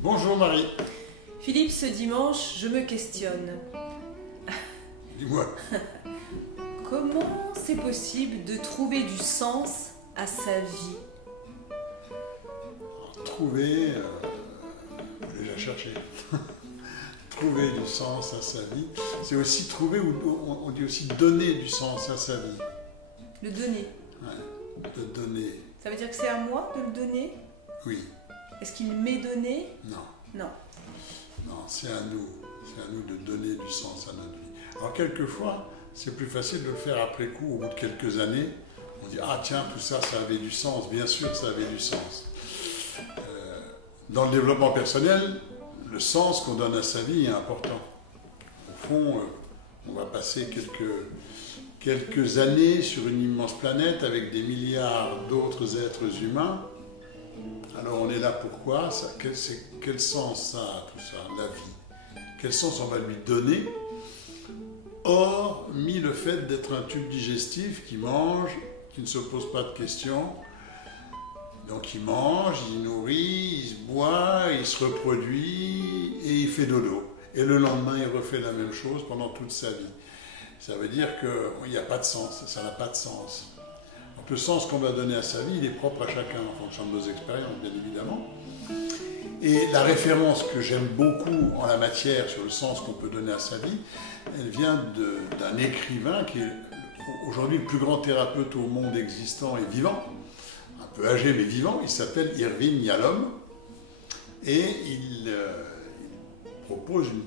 Bonjour Marie. Philippe, ce dimanche, je me questionne. Dis-moi. Comment c'est possible de trouver du sens à sa vie? Trouver, je l'ai déjà cherché. Trouver du sens à sa vie, c'est aussi trouver, ou on dit aussi donner du sens à sa vie. Le donner. Ouais, de donner. Ça veut dire que c'est à moi de le donner? Oui. Est-ce qu'il m'est donné? Non. Non. Non, c'est à nous. C'est à nous de donner du sens à notre vie. Alors quelquefois, c'est plus facile de le faire après coup, au bout de quelques années. On dit, ah tiens, tout ça, ça avait du sens. Bien sûr, ça avait du sens. Dans le développement personnel, le sens qu'on donne à sa vie est important. Au fond, on va passer quelques années sur une immense planète avec des milliards d'autres êtres humains. Alors on est là pourquoi? Quel sens ça a tout ça, la vie? Quel sens on va lui donner? Hormis le fait d'être un tube digestif qui mange, qui ne se pose pas de questions. Donc il mange, il nourrit, il se boit, il se reproduit et il fait dodo. Et le lendemain, il refait la même chose pendant toute sa vie. Ça veut dire qu'il n'y a pas de sens, ça n'a pas de sens. Donc le sens qu'on va donner à sa vie, il est propre à chacun en fonction de nos expériences, bien évidemment. Et la référence que j'aime beaucoup en la matière sur le sens qu'on peut donner à sa vie, elle vient d'un écrivain qui est aujourd'hui le plus grand thérapeute au monde existant et vivant, un peu âgé mais vivant. Il s'appelle Irvin Yalom et il propose une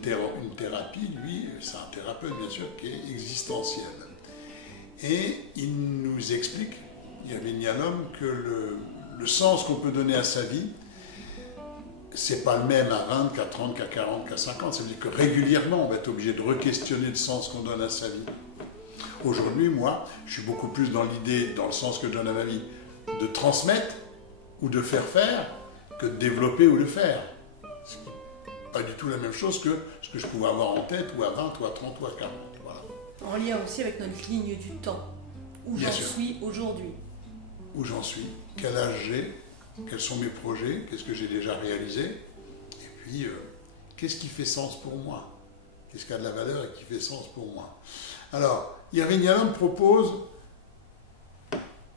thérapie, lui, c'est un thérapeute bien sûr, qui est existentielle. Et il nous explique, Irvin Yalom, que le sens qu'on peut donner à sa vie, c'est pas le même à 20 qu'à 30, qu'à 40, qu'à 50. Ça veut dire que régulièrement, on va être obligé de re-questionner le sens qu'on donne à sa vie. Aujourd'hui, moi, je suis beaucoup plus dans l'idée, dans le sens que je donne à ma vie, de transmettre ou de faire faire, que de développer ou de faire. Ce qui n'est pas du tout la même chose que ce que je pouvais avoir en tête, ou à 20, ou à 30, ou à 40. Voilà. En lien aussi avec notre ligne du temps. Où j'en suis aujourd'hui. Où j'en suis, quel âge j'ai, quels sont mes projets, qu'est-ce que j'ai déjà réalisé, et puis qu'est-ce qui fait sens pour moi, qu'est-ce qui a de la valeur et qui fait sens pour moi. Alors, Irvin Yalom propose,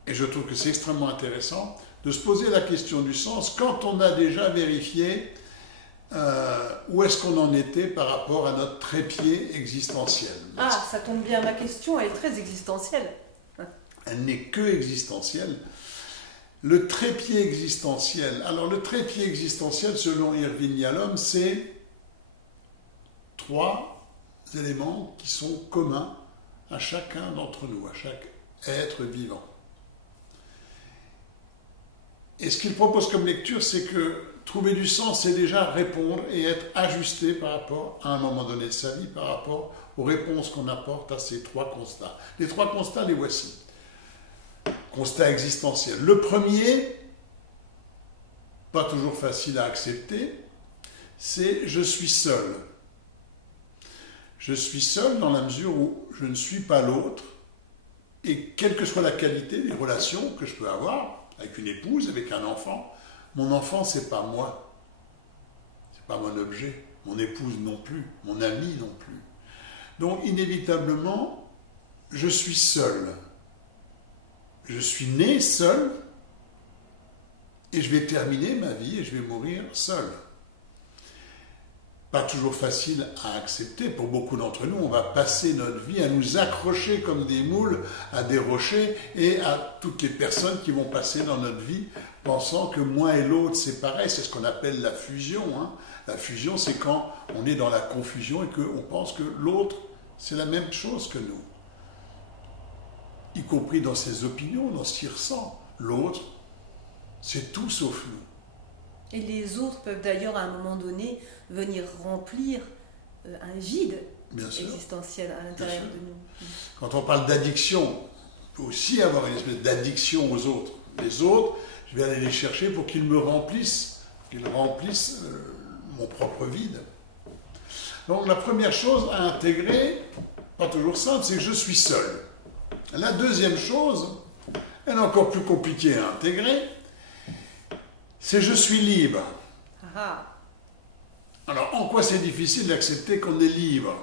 et je trouve que c'est extrêmement intéressant, de se poser la question du sens quand on a déjà vérifié où est-ce qu'on en était par rapport à notre trépied existentiel. Ah, ça tombe bien, ma question, elle est très existentielle. Elle n'est que existentielle. Le trépied existentiel. Alors le trépied existentiel, selon Irvin Yalom, c'est 3 éléments qui sont communs à chacun d'entre nous, à chaque être vivant. Et ce qu'il propose comme lecture, c'est que trouver du sens, c'est déjà répondre et être ajusté par rapport à un moment donné de sa vie, par rapport aux réponses qu'on apporte à ces 3 constats. Les 3 constats, les voici. Constat existentiel. Le premier, pas toujours facile à accepter, c'est je suis seul. Je suis seul dans la mesure où je ne suis pas l'autre, et quelle que soit la qualité des relations que je peux avoir avec une épouse, avec un enfant, mon enfant c'est pas moi, c'est pas mon objet, mon épouse non plus, mon ami non plus. Donc inévitablement, je suis seul. Je suis né seul et je vais terminer ma vie et je vais mourir seul. Pas toujours facile à accepter. Pour beaucoup d'entre nous, on va passer notre vie à nous accrocher comme des moules à des rochers et à toutes les personnes qui vont passer dans notre vie pensant que moi et l'autre c'est pareil. C'est ce qu'on appelle la fusion. La fusion, c'est quand on est dans la confusion et qu'on pense que l'autre c'est la même chose que nous. Y compris dans ses opinions, dans ce qu'il ressent. L'autre, c'est tout sauf nous. Et les autres peuvent d'ailleurs à un moment donné venir remplir un vide existentiel à l'intérieur de nous. Quand on parle d'addiction, on peut aussi avoir une espèce d'addiction aux autres. Les autres, je vais aller les chercher pour qu'ils me remplissent, mon propre vide. Donc la première chose à intégrer, pas toujours simple, c'est que je suis seul. La deuxième chose, elle est encore plus compliquée à intégrer, c'est je suis libre. Ah. Alors, en quoi c'est difficile d'accepter qu'on est libre?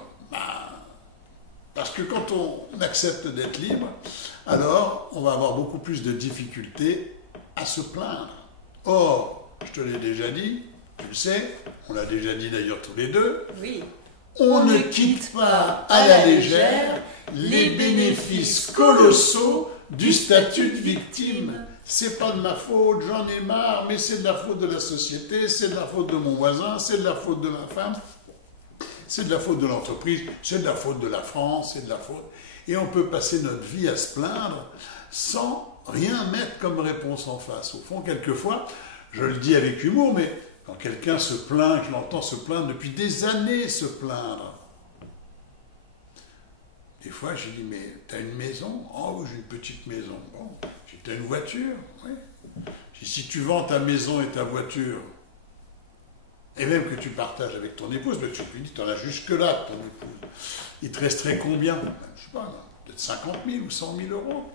Parce que quand on accepte d'être libre, alors on va avoir beaucoup plus de difficultés à se plaindre. Or, je te l'ai déjà dit, tu le sais, on l'a déjà dit d'ailleurs tous les deux, oui. On ne quitte pas à la légère les bénéfices colossaux du statut de victime. C'est pas de ma faute, j'en ai marre, mais c'est de la faute de la société, c'est de la faute de mon voisin, c'est de la faute de ma femme, c'est de la faute de l'entreprise, c'est de la faute de la France, c'est de la faute. Et on peut passer notre vie à se plaindre sans rien mettre comme réponse en face. Au fond, quelquefois, je le dis avec humour, mais quand quelqu'un se plaint, je l'entends se plaindre depuis des années, se plaindre. Des fois, je dis, mais t'as une maison? Oh, j'ai une petite maison. Bon, t'as une voiture? Oui. Je dis, si tu vends ta maison et ta voiture, et même que tu partages avec ton épouse, mais tu lui dis, t'en as jusque-là, ton épouse, il te resterait combien? Je sais pas, peut-être 50 000 ou 100 000 euros,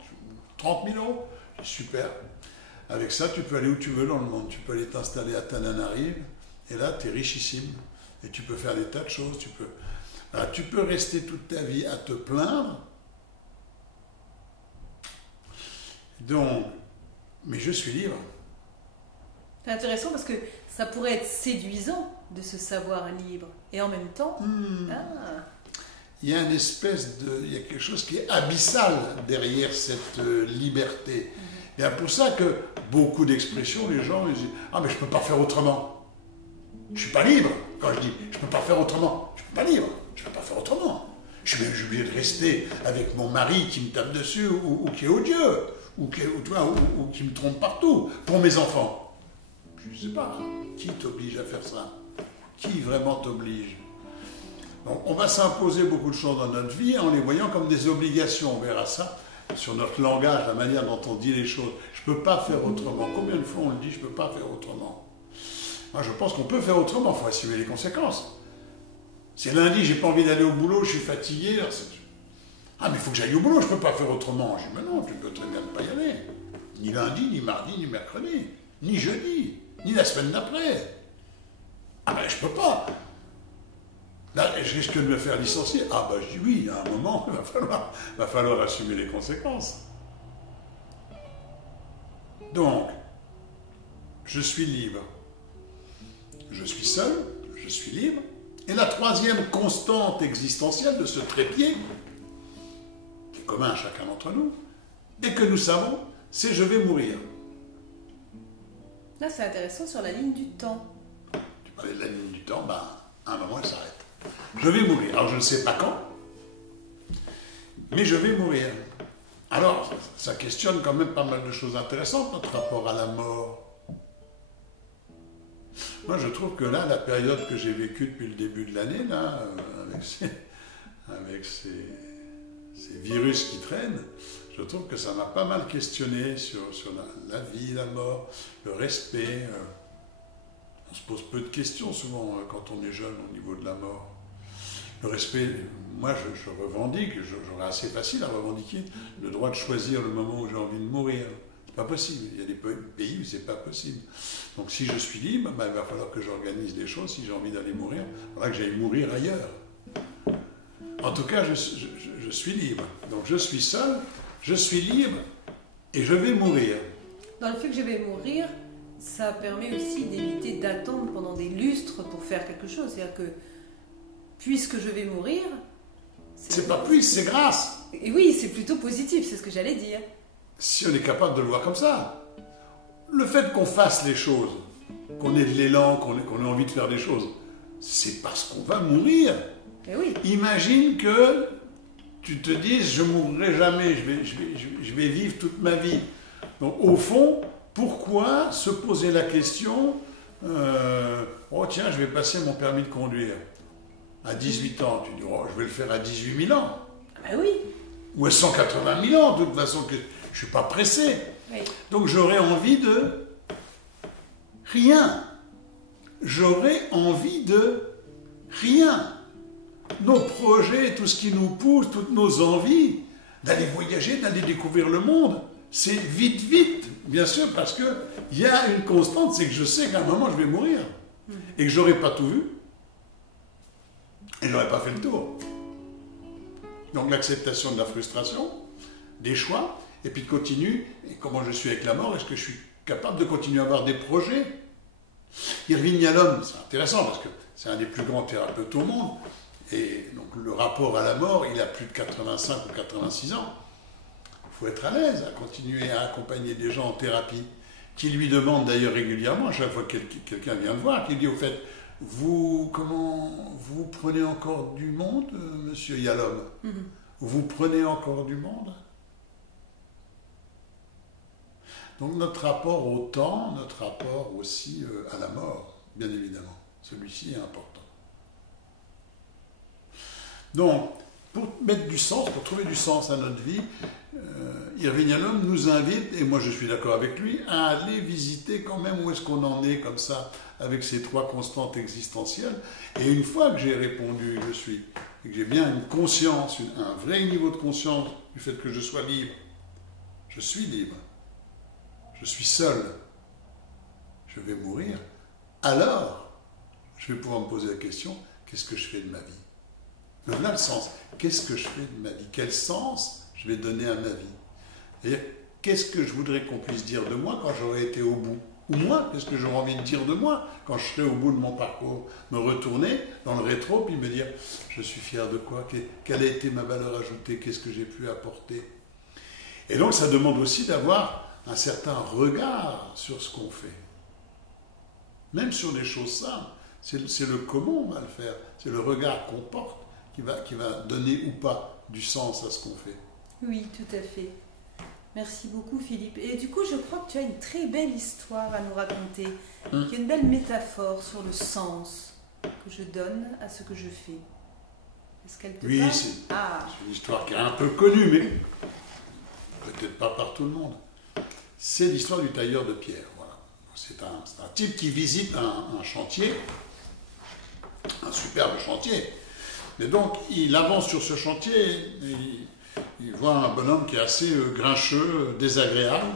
30 000 euros. Je dis, super. Avec ça, tu peux aller où tu veux dans le monde. Tu peux aller t'installer à Tananarive, et là, tu es richissime. Et tu peux faire des tas de choses. Tu peux rester toute ta vie à te plaindre. Donc, mais je suis libre. C'est intéressant parce que ça pourrait être séduisant de se savoir libre. Et en même temps... Il y a il y a quelque chose qui est abyssal derrière cette liberté. Et pour ça que beaucoup d'expressions, les gens disent « Ah, mais je ne peux pas faire autrement. Je ne suis pas libre. » Quand je dis « Je ne peux pas faire autrement. » Je ne suis pas libre. Je ne peux pas faire autrement. Je suis obligé de rester avec mon mari qui me tape dessus ou qui est odieux, ou qui me trompe partout, pour mes enfants. Je ne sais pas. Qui t'oblige à faire ça? Qui vraiment t'oblige? Donc, on va s'imposer beaucoup de choses dans notre vie en les voyant comme des obligations. On verra ça sur notre langage, la manière dont on dit les choses. Je ne peux pas faire autrement. Combien de fois on le dit, je ne peux pas faire autrement? Moi, je pense qu'on peut faire autrement, il faut assumer les conséquences. C'est lundi, j'ai pas envie d'aller au boulot, je suis fatigué. Ah, mais il faut que j'aille au boulot, je ne peux pas faire autrement. Je dis, mais non, tu peux très bien ne pas y aller. Ni lundi, ni mardi, ni mercredi, ni jeudi, ni la semaine d'après. Ah ben, je ne peux pas. Là, je risque de me faire licencier. Ah ben, je dis oui, à un moment, il va falloir assumer les conséquences. Donc, je suis libre. Je suis seul, je suis libre. Et la troisième constante existentielle de ce trépied, qui est commun à chacun d'entre nous, et que nous savons, c'est je vais mourir. Là, c'est intéressant sur la ligne du temps. Tu parlais de la ligne du temps, à un moment, elle s'arrête. Je vais mourir. Alors, je ne sais pas quand, mais je vais mourir. Alors, ça questionne quand même pas mal de choses intéressantes, notre rapport à la mort. Moi, je trouve que là, la période que j'ai vécue depuis le début de l'année, là, avec ces virus qui traînent, je trouve que ça m'a pas mal questionné sur la vie, la mort, le respect. On se pose peu de questions souvent quand on est jeune au niveau de la mort. Le respect, moi je revendique, j'aurais assez facile à revendiquer le droit de choisir le moment où j'ai envie de mourir. C'est pas possible, il y a des pays où c'est pas possible. Donc si je suis libre, il va falloir que j'organise des choses. Si j'ai envie d'aller mourir, il faudra que j'aille mourir ailleurs. En tout cas, je suis libre. Donc je suis seul, je suis libre et je vais mourir. Dans le fait que je vais mourir, ça permet aussi d'éviter d'attendre pendant des lustres pour faire quelque chose. C'est-à-dire que, puisque je vais mourir... C'est pas puis, c'est grâce. Et oui, c'est plutôt positif, c'est ce que j'allais dire. Si on est capable de le voir comme ça. Le fait qu'on fasse les choses, qu'on ait de l'élan, qu'on ait envie de faire des choses, c'est parce qu'on va mourir. Et oui. Imagine que tu te dises, je ne mourrai jamais, je vais vivre toute ma vie. Donc au fond, pourquoi se poser la question, oh tiens, je vais passer mon permis de conduire à 18 ans. Tu dis, oh, je vais le faire à 18 000 ans. Ben oui. Ou à 180 000 ans, de toute façon, que je ne suis pas pressé. Oui. Donc j'aurais envie de rien. J'aurais envie de rien. Nos projets, tout ce qui nous pousse, toutes nos envies, d'aller voyager, d'aller découvrir le monde, c'est vite, vite. Bien sûr, parce qu'il y a une constante, c'est que je sais qu'à un moment, je vais mourir. Et que je n'aurai pas tout vu, Et j'aurais pas fait le tour. Donc l'acceptation de la frustration, des choix, et puis de continuer. Et comment je suis avec la mort, est-ce que je suis capable de continuer à avoir des projets? Irving Yalom, c'est intéressant parce que c'est un des plus grands thérapeutes au monde. Et donc le rapport à la mort, il a plus de 85 ou 86 ans. Il faut être à l'aise à continuer à accompagner des gens en thérapie, qui lui demandent d'ailleurs régulièrement, à chaque fois que quelqu'un vient le voir, qui dit au fait, vous prenez encore du monde, monsieur Yalom? Vous prenez encore du monde? Donc notre rapport au temps, notre rapport aussi à la mort, bien évidemment, celui-ci est important. Donc, pour mettre du sens, pour trouver du sens à notre vie, Irving Yalom nous invite, et moi je suis d'accord avec lui, à aller visiter quand même où est-ce qu'on en est comme ça, avec ces trois constantes existentielles. Et une fois que j'ai répondu, et que j'ai bien une conscience, un vrai niveau de conscience du fait que je sois libre, je suis libre, je suis seul, je vais mourir, alors je vais pouvoir me poser la question, qu'est-ce que je fais de ma vie? Voilà le sens. Qu'est-ce que je fais de ma vie? Quel sens je vais donner à ma vie? C'est-à-dire, qu'est-ce que je voudrais qu'on puisse dire de moi quand j'aurai été au bout? Ou moi, qu'est-ce que j'aurais envie de dire de moi quand je serai au bout de mon parcours? Me retourner dans le rétro, puis me dire, je suis fier de quoi? Quelle a été ma valeur ajoutée? Qu'est-ce que j'ai pu apporter? Et donc, ça demande aussi d'avoir un certain regard sur ce qu'on fait. Même sur des choses simples. C'est le comment on va le faire. C'est le regard qu'on porte qui va donner ou pas du sens à ce qu'on fait. Oui, tout à fait. Merci beaucoup, Philippe. Et du coup, je crois que tu as une très belle histoire à nous raconter, qui est une belle métaphore sur le sens que je donne à ce que je fais. Est-ce qu'elle te parle? C'est une histoire qui est un peu connue, mais peut-être pas par tout le monde. C'est l'histoire du tailleur de pierre. Voilà. C'est un type qui visite un chantier, un superbe chantier. Et donc, il avance sur ce chantier, et il voit un bonhomme qui est assez grincheux, désagréable,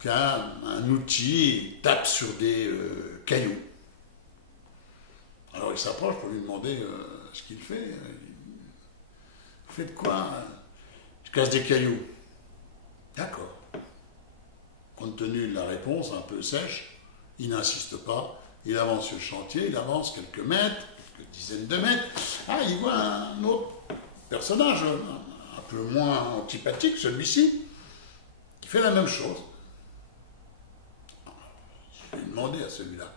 qui a un outil, il tape sur des cailloux. Alors il s'approche pour lui demander ce qu'il fait. Vous faites quoi? Je casse des cailloux. D'accord. Compte tenu de la réponse un peu sèche, il n'insiste pas, il avance sur le chantier, il avance quelques mètres, quelques dizaines de mètres. Ah, il voit un autre personnage, un peu moins antipathique, celui-ci, qui fait la même chose. Je vais demander à celui-là,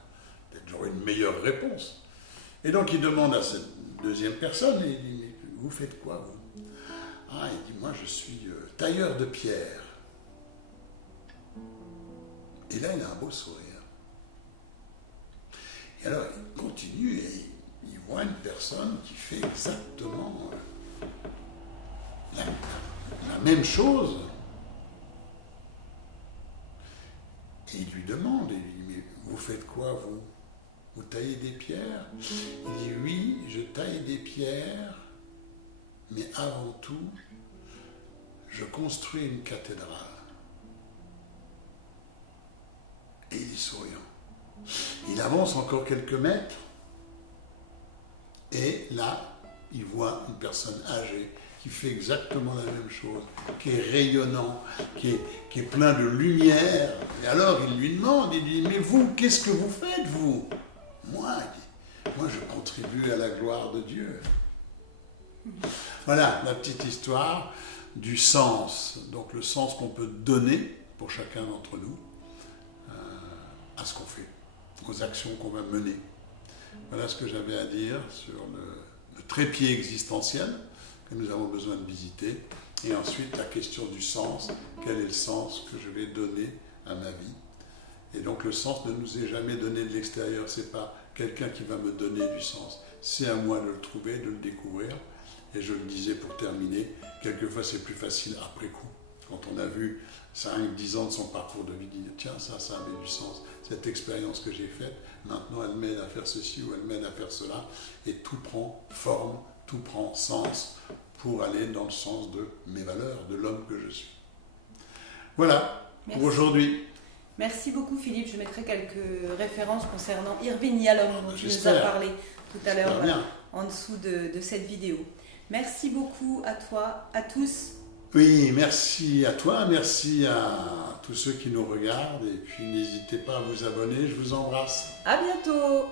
peut-être j'aurai une meilleure réponse. Et donc il demande à cette deuxième personne, et il dit, mais vous faites quoi, vous? Ah, il dit, moi je suis tailleur de pierre. Et là, il a un beau sourire. Et alors, il continue et il voit une personne qui fait exactement la même chose. Et il lui demande, il lui dit, mais vous faites quoi, vous? Vous taillez des pierres? Il dit, oui, je taille des pierres, mais avant tout, je construis une cathédrale. Et il est souriant. Il avance encore quelques mètres, et là, il voit une personne âgée qui fait exactement la même chose, qui est rayonnant, qui est plein de lumière. Et alors, il lui demande, il dit, mais vous, qu'est-ce que vous faites, vous? Moi, il dit, moi, je contribue à la gloire de Dieu. Voilà la petite histoire du sens, donc le sens qu'on peut donner pour chacun d'entre nous à ce qu'on fait, aux actions qu'on va mener. Voilà ce que j'avais à dire sur le trépied existentiel que nous avons besoin de visiter, et ensuite la question du sens, quel est le sens que je vais donner à ma vie. Et donc le sens ne nous est jamais donné de l'extérieur, c'est pas quelqu'un qui va me donner du sens, c'est à moi de le trouver, de le découvrir. Et je le disais pour terminer, quelquefois c'est plus facile après coup, quand on a vu 5-10 ans de son parcours de vie, dire tiens, ça avait du sens, cette expérience que j'ai faite, maintenant elle m'aide à faire ceci ou elle m'aide à faire cela, et tout prend forme, tout prend sens pour aller dans le sens de mes valeurs, de l'homme que je suis. Voilà, pour aujourd'hui. Merci beaucoup Philippe, je mettrai quelques références concernant Irving Yalom dont tu nous as parlé tout à l'heure en dessous de cette vidéo. Merci beaucoup à toi, à tous. Oui, merci à toi, merci à tous ceux qui nous regardent et puis n'hésitez pas à vous abonner, je vous embrasse. À bientôt.